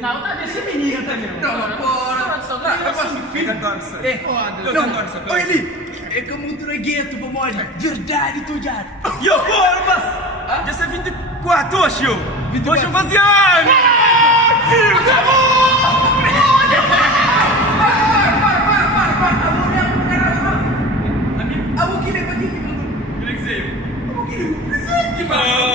Não, tá desse menino também. Não, bora. Eu gosto de filho. É foda. Não, olha ali. É que eu muito gueto, vamos. Verdade, tu já. Yo, bora, mas. Já sei 24 hoje, eu. Hoje eu fazia. Aku kirim lagi gimana? Kirim. Aku kirim present gimana?